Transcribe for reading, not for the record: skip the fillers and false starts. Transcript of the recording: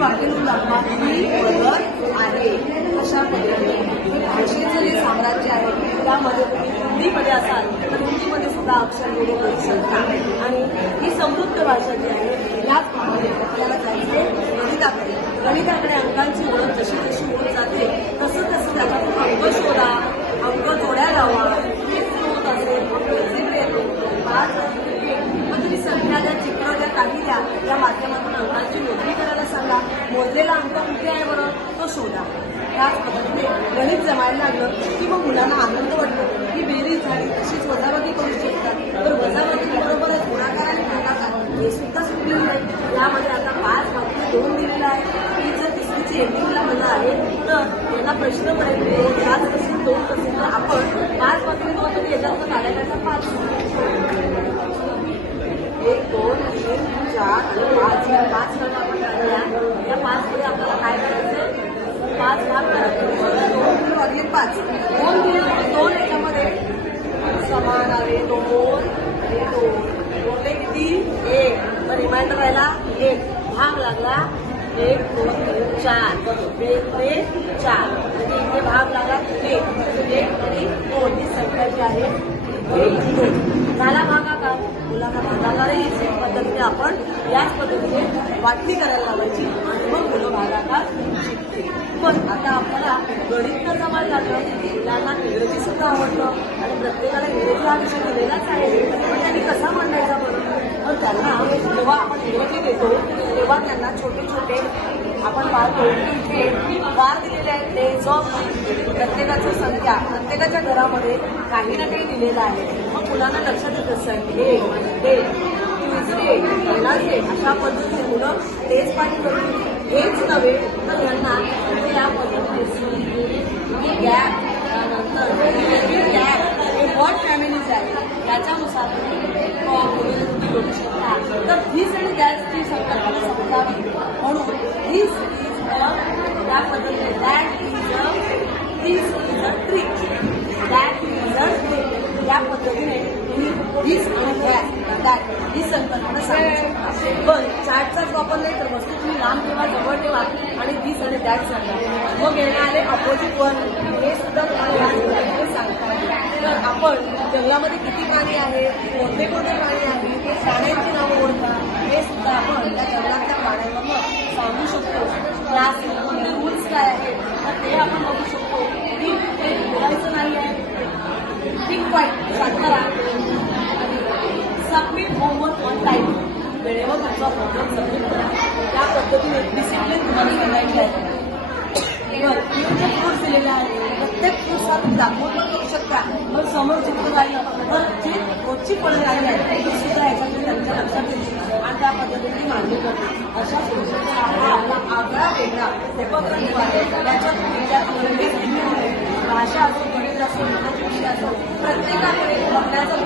वाटेलून दाखवा ही बरोबर आहे. अशा पद्धतीने भाषेचं जे साम्राज्य आहे त्यामध्ये तुम्ही हिंदीमध्ये असाल तर हिंदीमध्ये सुद्धा अक्षर जोडे करू शकता. आणि ही समृद्ध भाषा जी आहे यामध्ये आपल्याला जायचे गणिताकडे. गणिताकडे अंकांची ओळख जशी जशी होत जाते तसं तसं त्याच्यातून अंक शोधा, अंक जोड्या लावा. होत असेल मग तुम्ही संख्या ज्या चित्र ज्या काढल्या या माध्यमातून अंकांची मोजणी करायला सांगा. मोजलेला अंक कुठे आहे बरं तो शोधा. त्याच पद्धतीने गणित जमायला लागलं की मग मुलांना आनंद वाटतो की बेरीज झाली तशीच वजाबाकी करू शकतात. तर वजाबाकी बरोबरच गुणाकार आणि भागाकार हे सुद्धा सुटलेलं आहे. यामध्ये आता 5 भागिले 2 दिलेला आहे. ही जर तिसरीची एंडिंगला मुलं आहे तर यांना प्रश्न पडेल 5 कसे 2 कसे. तर आपण 5 भागिले 2 तरी याच्यात काढायचा 5 1 2 3 4 5 या 5 भाग आपण काढूया. या 5 मध्ये आपल्याला काय करायचं 5 भाग करायचे. 2 भागिले 5 2 दिले 2 याच्यामध्ये समान आले 2 आणि 2 बोलले किती 1. तर रिमाइंडर राहिला 1 भाग लागला 1 2 3 4 1 ते 4 म्हणजे इथे भाग लागला 1 आणि 2 ही संख्या जी आहे 2 झाला भागाकार. मुलांना भागाकारही याच पद्धतीने आपण याच पद्धतीने वाटणी करायला लावायची आणि मग मुलं भागाकार शिकते. पण आता आपल्याला गणित तर जमायला लागलं मुलांना इंग्रजी सुद्धा आवडतं आणि प्रत्येकाला इंग्रजी हा विषय दिलेलाच आहे. पण त्यांनी कसा मांडायचा बरं. पण त्यांना जेव्हा आपण इंग्रजी देतो तेव्हा त्यांना छोटे छोटे आपण पाहतो की वार दिलेले आहेत ते जॉब प्रत्येकाची संख्या प्रत्येकाच्या घरामध्ये काही ना काही दिलेलं आहे. मग मुलांना लक्षात येत असतं हे ट्युजडे वेनासडे अशा पद्धतीने मुलं तेच पाणी करतील. हेच नव्हे तर यांना या पद्धतीने गॅप त्यानंतर गॅप हे वर्ड फॅमिलीज आहे त्याच्यानुसार करू शकता. तर धीस आणि दॅटची संकल्पना समजावी म्हणून धीस इज त्या पद्धतीने that is a trick that is a trick या पद्धतीने तुम्ही धीस आणि दॅट ही संकल्पना सांगू शकता. पण चार्टचाच वापर नाही तर वस्तू तुम्ही लांब ठेवा जवळ ठेवा आणि धीस आणि दॅट सांगा. मग येणे आले अपोजिट वन हे सुद्धा तुम्हाला सांगता. तर आपण जंगलामध्ये किती प्राणी आहेत कोणते कोणते प्राणी आहेत प्राण्यांची नावं ओळखा हे सुद्धा आपण त्या जंगलातल्या प्राण्यांवर सांगू शकतो. क्लासमध्ये रूल्स काय आहेत तर ते आपण बघू शकतो की ते बोलायचं नाही आहे. थिंक वाईट शांत राहा. सबमिट होमवर्क ऑन टाईम वेळेवर तुमचा होमवर्क सबमिट करा. त्या पद्धतीने डिसिप्लिन तुम्हाला सांगायची आहे. फ्रूट्स दिलेले आहे प्रत्येक फ्रूट्स हा तुम्ही दाखवून पण करू शकता. मग समोर चित्र राहिलं तर जे रोजची फळं राहिली आहेत ती सुद्धा याच्यामध्ये त्यांच्या लक्षात येईल आणि त्या पद्धतीने मांडणी करते. अशा पुरुषांचा हा आपला आगळा वेगळा उपक्रम आहे. त्याच्यात भाषा असो गणित असो विषय असो प्रत्येकाकडे बघण्याचा